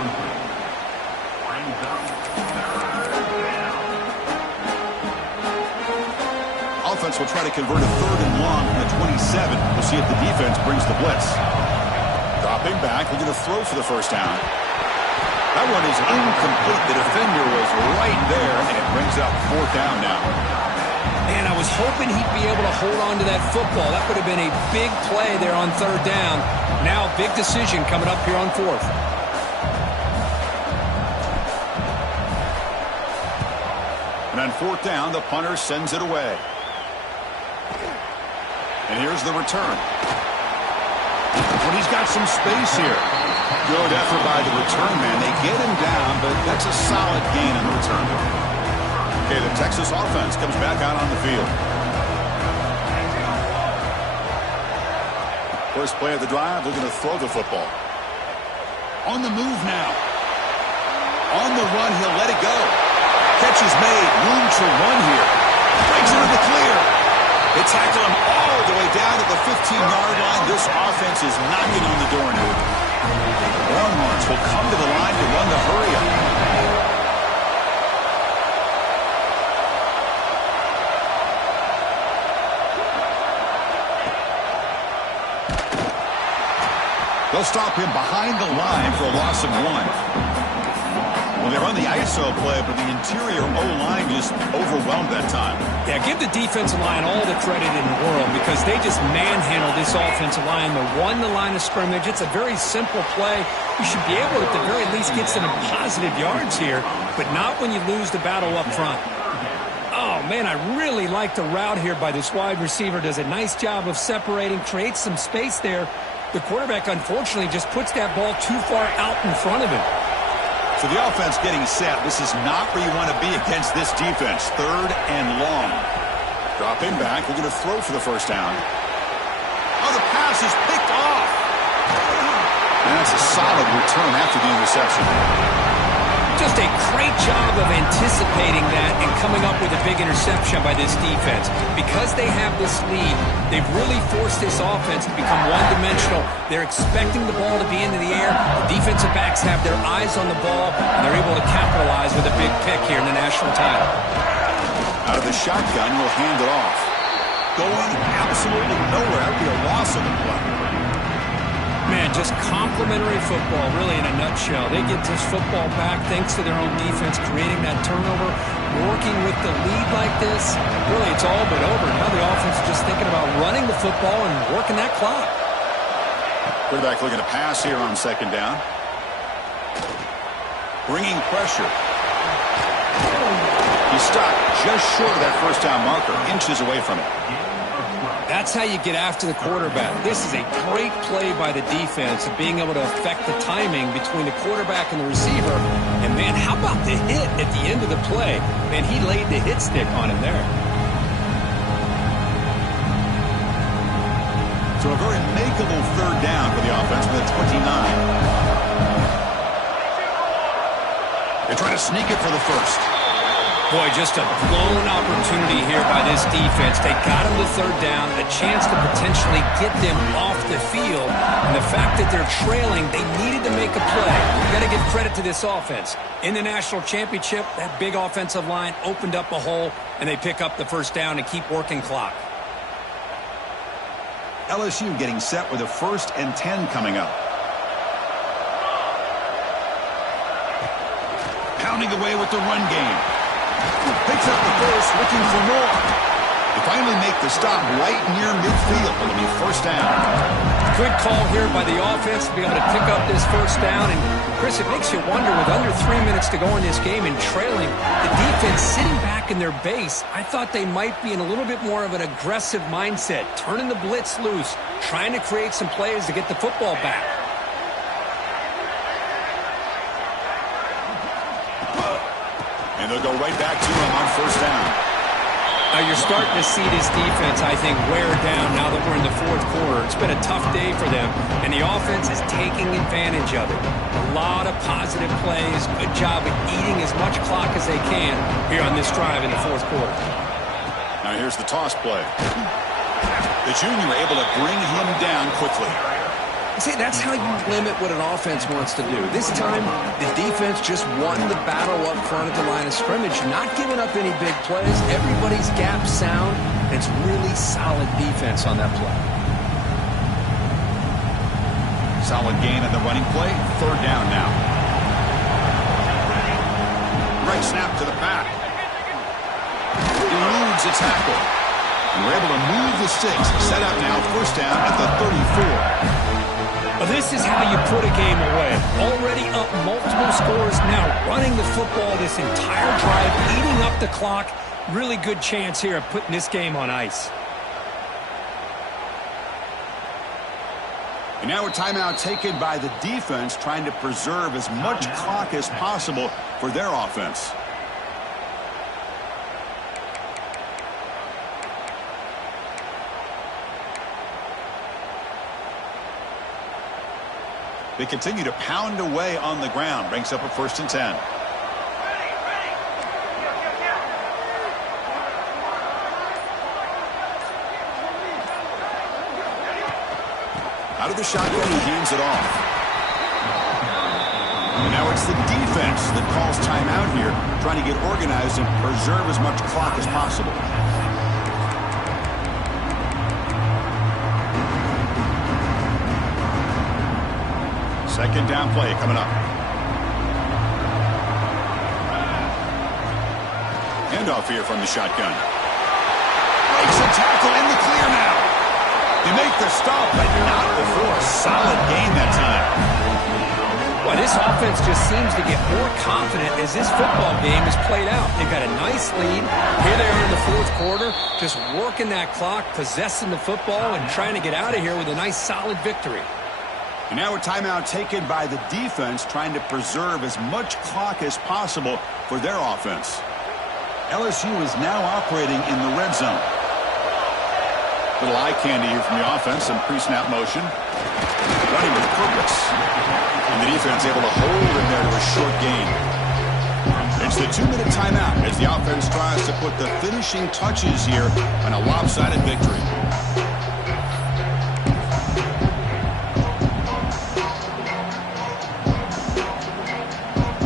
Offense will try to convert a 3rd and long from the 27. We'll see if the defense brings the blitz. Dropping back, looking to throw for the first down. That one is incomplete. The defender was right there, and it brings up 4th down now. Man, I was hoping he'd be able to hold on to that football. That would have been a big play there on 3rd down. Now, big decision coming up here on 4th. And on 4th down, the punter sends it away. And here's the return. When he's got some space here. Good effort by the return man. They get him down, but that's a solid gain on the return. Okay, the Texas offense comes back out on the field. First play of the drive, they're going to throw the football. On the move now. On the run, he'll let it go. Catch is made. Room to run here. Breaks into the clear. They tackle him all the way down to the 15-yard line. This offense is knocking on the door now. Longhorns will come to the line to run the hurry-up. They'll stop him behind the line for a loss of 1. Well, they run the ISO play, but the interior O-line just overwhelmed that time. Yeah, give the defensive line all the credit in the world because they just manhandled this offensive line. They won the line of scrimmage. It's a very simple play. You should be able to, at the very least, get some positive yards here, but not when you lose the battle up front. Oh, man, I really like the route here by this wide receiver. Does a nice job of separating, creates some space there. The quarterback, unfortunately, just puts that ball too far out in front of him. So the offense getting set. This is not where you want to be against this defense. 3rd and long. Dropping back. We're going to throw for the first down. Oh, the pass is picked off. And that's a solid return after the interception. Just a great job of anticipating that and coming up with a big interception by this defense. Because they have this lead, they've really forced this offense to become one-dimensional. They're expecting the ball to be into the air. The defensive backs have their eyes on the ball, and they're able to capitalize with a big pick here in the national title. Out of the shotgun, will hand it off. Going absolutely nowhere. That would be a loss of the play. Man, just complimentary football, really, in a nutshell. They get this football back thanks to their own defense, creating that turnover, working with the lead like this. Really, it's all but over. Now the offense is just thinking about running the football and working that clock. Quarterback looking to pass here on 2nd down. Bringing pressure. He stopped just short of that first down marker, inches away from it. That's how you get after the quarterback. This is a great play by the defense of being able to affect the timing between the quarterback and the receiver. And, man, how about the hit at the end of the play? Man, he laid the hit stick on him there. So a very makeable 3rd down for the offense with a 29. They're trying to sneak it for the first. Boy, just a blown opportunity here by this defense. They got him to third down, a chance to potentially get them off the field. And the fact that they're trailing, they needed to make a play. You've got to give credit to this offense. In the national championship, that big offensive line opened up a hole, and they pick up the first down and keep working clock. LSU getting set with a 1st and 10 coming up. Pounding away with the run game. Picks up the first, looking for more. They finally make the stop right near midfield. It'll be first down. Good call here by the offense to be able to pick up this first down. And, Chris, it makes you wonder, with under 3 minutes to go in this game and trailing, the defense sitting back in their base, I thought they might be in a little bit more of an aggressive mindset, turning the blitz loose, trying to create some plays to get the football back. And they'll go right back to him on first down. Now you're starting to see this defense, I think, wear down now that we're in the fourth quarter. It's been a tough day for them, and the offense is taking advantage of it. A lot of positive plays. Good job of eating as much clock as they can here on this drive in the fourth quarter. Now here's the toss play. The junior able to bring him down quickly. See, that's how you limit what an offense wants to do. This time, the defense just won the battle up front at the line of scrimmage, not giving up any big plays. Everybody's gap sound. It's really solid defense on that play. Solid gain on the running play. Third down now. Right snap to the back. Eludes a tackle. And we're able to move the sticks. Set up now, first down at the 34. Well, this is how you put a game away. Already up multiple scores, now running the football this entire drive, eating up the clock. Really good chance here of putting this game on ice. And now a timeout taken by the defense, trying to preserve as much clock as possible for their offense. They continue to pound away on the ground. Brings up a 1st and 10. Out of the shotgun, he hands it off. And now it's the defense that calls timeout here, trying to get organized and preserve as much clock as possible. Second down play coming up. Handoff here from the shotgun. Breaks a tackle in the clear now. They make the stop, but not before. Solid gain that time. Well, this offense just seems to get more confident as this football game is played out. They've got a nice lead. Here they are in the fourth quarter, just working that clock, possessing the football, and trying to get out of here with a nice, solid victory. And now a timeout taken by the defense, trying to preserve as much clock as possible for their offense. LSU is now operating in the red zone. Little eye candy here from the offense, some pre-snap motion. Running with purpose. And the defense able to hold him there to a short gain. It's the 2-minute timeout as the offense tries to put the finishing touches here on a lopsided victory.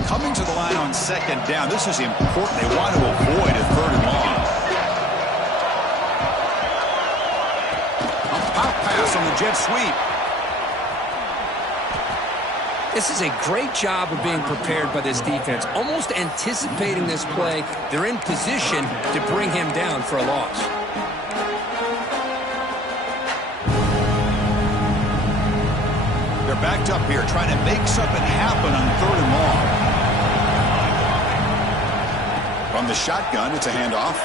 Coming to the line on second down. This is important. They want to avoid a 3rd and long. A pop pass on the jet sweep. This is a great job of being prepared by this defense. Almost anticipating this play, they're in position to bring him down for a loss. They're backed up here, trying to make something happen on 3rd and long. From the shotgun, it's a handoff.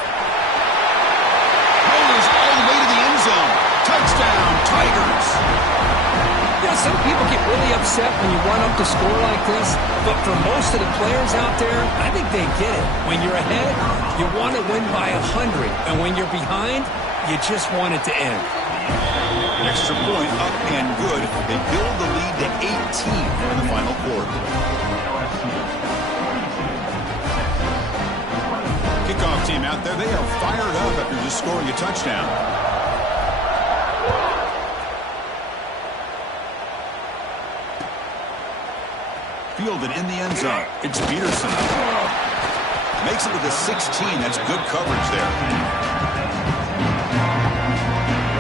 Rolls all the way to the end zone. Touchdown, Tigers. You know, some people get really upset when you run up the score like this, but for most of the players out there, I think they get it. When you're ahead, you want to win by 100, and when you're behind, you just want it to end. Extra point up and good. They build the lead to 18 in the final quarter. team out there, they are fired up after just scoring a touchdown. Fielded in the end zone. It's Peterson. Makes it to the 16. That's good coverage there.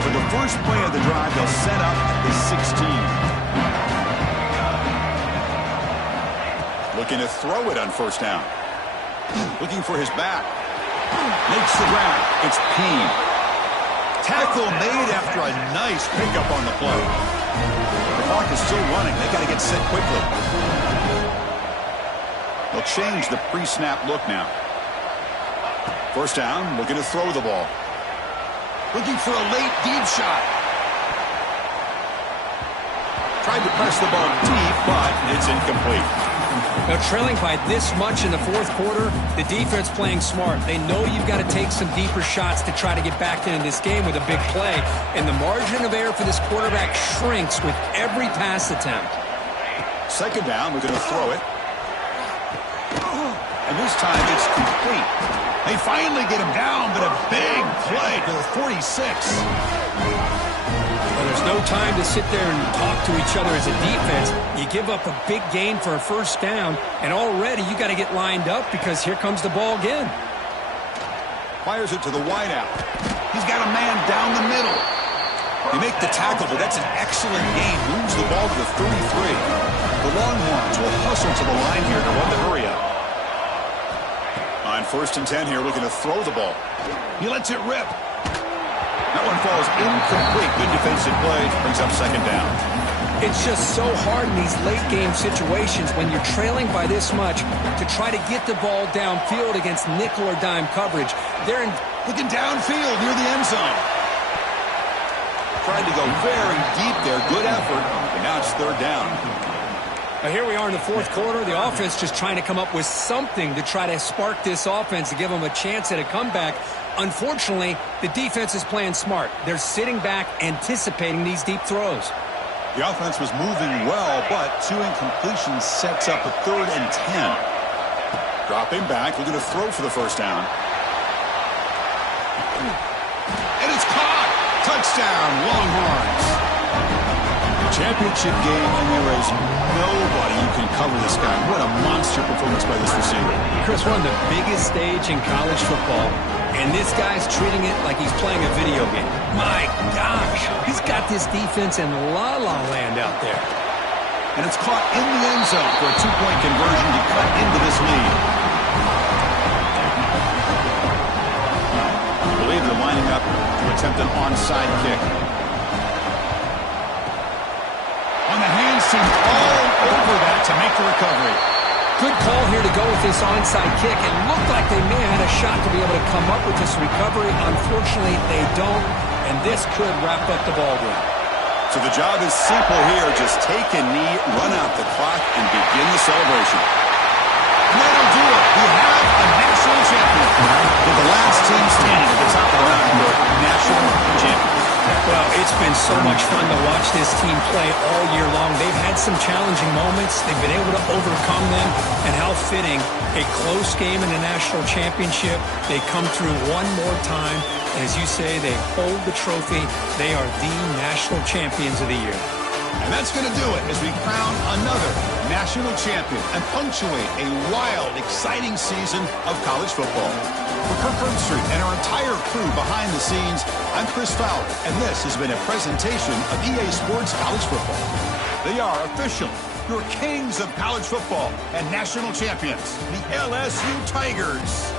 For the first play of the drive, they'll set up at the 16. Looking to throw it on first down. Looking for his back. Makes the ground. It's Peen. Tackle made after a nice pickup on the play. The clock is still running. They got to get set quickly. They'll change the pre-snap look now. First down, looking to throw the ball. Looking for a late deep shot. Tried to press the ball deep, but it's incomplete. Now, trailing by this much in the fourth quarter, the defense playing smart. They know you've got to take some deeper shots to try to get back into this game with a big play. And the margin of error for this quarterback shrinks with every pass attempt. Second down, we're going to throw it. And this time it's complete. They finally get him down, but a big play to the 46. Well, there's no time to sit there and talk to each other as a defense. You give up a big gain for a first down, and already you got to get lined up because here comes the ball again. Fires it to the wideout. He's got a man down the middle. They make the tackle, but that's an excellent gain. Moves the ball to the 33. The Longhorns will hustle to the line here to run the hurry up. On first and 10 here, looking to throw the ball. He lets it rip. That one falls incomplete. Good defensive play. Brings up second down. It's just so hard in these late game situations when you're trailing by this much to try to get the ball downfield against nickel or dime coverage. They're looking downfield near the end zone. Tried to go very deep there. Good effort. And now it's third down. Now here we are in the fourth quarter. The offense just trying to come up with something to try to spark this offense to give them a chance at a comeback. Unfortunately, the defense is playing smart. They're sitting back, anticipating these deep throws. The offense was moving well, but two incompletions sets up a third and 10. Dropping back, looking to throw for the first down. And it's caught! Touchdown, Longhorns! Championship game, and there is nobody who can cover this guy. What a monster performance by this receiver. Chris, we're on the biggest stage in college football, and this guy's treating it like he's playing a video game. My gosh, he's got this defense in la-la land out there. And it's caught in the end zone for a two-point conversion to cut into this lead. I believe they're lining up to attempt an onside kick. On the hands team all over that to make the recovery. Good call here to go with this onside kick. It looked like they may have had a shot to be able to come up with this recovery. Unfortunately, they don't, and this could wrap up the ball game. So the job is simple here. Just take a knee, run out the clock, and begin the celebration. And that'll do it. We have a national champion. With the last team standing at the top of the round, your national champion. Well, it's been so much fun to watch this team play all year long. They've had some challenging moments. They've been able to overcome them. And how fitting, a close game in the national championship. They come through one more time. And as you say, they hold the trophy. They are the national champions of the year. And that's going to do it as we crown another national champion and punctuate a wild, exciting season of college football. For Kirk Herbstreit and our entire crew behind the scenes, I'm Chris Fowler, and this has been a presentation of EA Sports College Football. They are official, your kings of college football and national champions, the LSU Tigers.